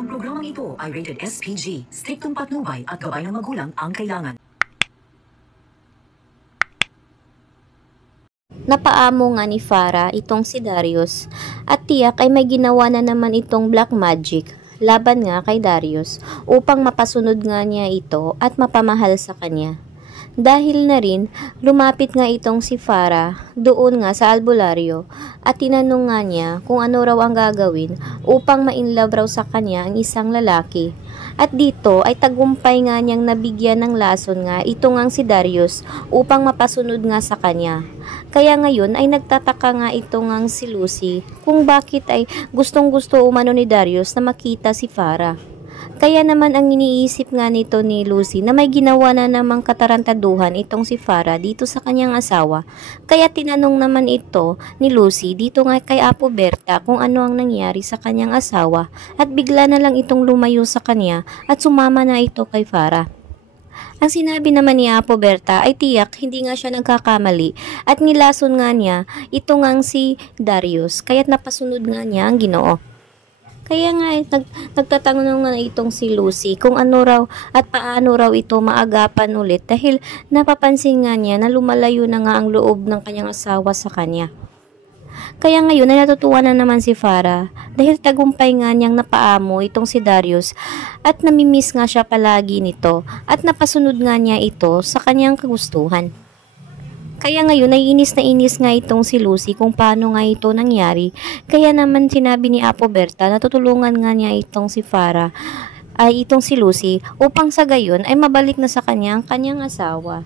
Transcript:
Ang programang ito ay rated SPG. Striktong patnubay at gabay ng magulang ang kailangan. Napaamo nga ni Farah itong si Darius at tiyak ay may ginawa na naman itong black magic laban nga kay Darius upang mapasunod nga niya ito at mapamahal sa kanya. Dahil na rin, lumapit nga itong si Farah doon nga sa albularyo at tinanong nga niya kung ano raw ang gagawin upang ma-inlove raw sa kanya ang isang lalaki. At dito ay tagumpay nga niyang nabigyan ng lason nga ito ngang si Darius upang mapasunod nga sa kanya. Kaya ngayon ay nagtataka nga ito ngang si Lucy kung bakit ay gustong-gusto umano ni Darius na makita si Farah. Kaya naman ang iniisip nga nito ni Lucy na may ginawa na namang katarantaduhan itong si Farah dito sa kanyang asawa. Kaya tinanong naman ito ni Lucy dito nga kay Apo Berta kung ano ang nangyari sa kanyang asawa at bigla na lang itong lumayo sa kanya at sumama na ito kay Farah. Ang sinabi naman ni Apo Berta ay tiyak hindi nga siya nagkakamali at nilason nga niya ito ngang si Darius kaya't napasunod nga niya ang Ginoo. Kaya nga nagtatanong nga itong si Lucy kung ano raw at paano raw ito maagapan ulit dahil napapansin nga niya na lumalayo na nga ang loob ng kanyang asawa sa kanya. Kaya ngayon ay natutuwa na naman si Farah dahil tagumpay nga niyang napaamo itong si Darius at namimiss nga siya palagi nito at napasunod nga niya ito sa kanyang kagustuhan. Kaya ngayon ay inis na inis nga itong si Lucy kung paano nga ito nangyari. Kaya naman sinabi ni Apo Berta na tutulungan nga niya itong si Farah ay itong si Lucy upang sa gayon ay mabalik na sa kanya ang kanyang asawa.